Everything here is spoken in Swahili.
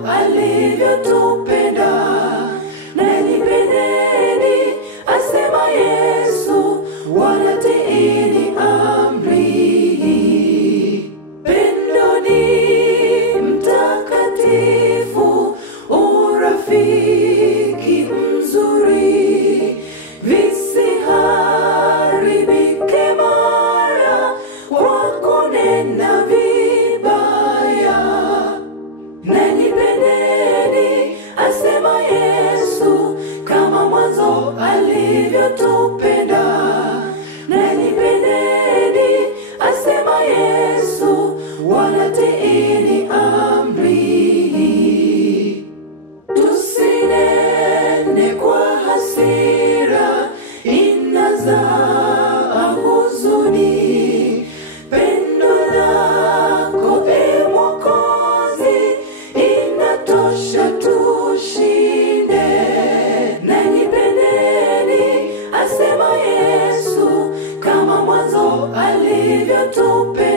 mwanzo alivyotupenda. Nanipendeni, asema Yesu, wala tiini amri. Pendo ni mtakatifu, urafiki mzuri, visiharibike mara kwa kunena vibaya. Nanipendeni, asema Yesu, kama mwanzo alivyotupenda. Nanipendeni, asema Yesu, wala tiini amri. Tusinene kwa hasira, inazaa huzuni. Pendo lako e Mwokozi, inatosha tushinde. Nanipendeni, asema Yesu, kama mwanzo alivyotupenda.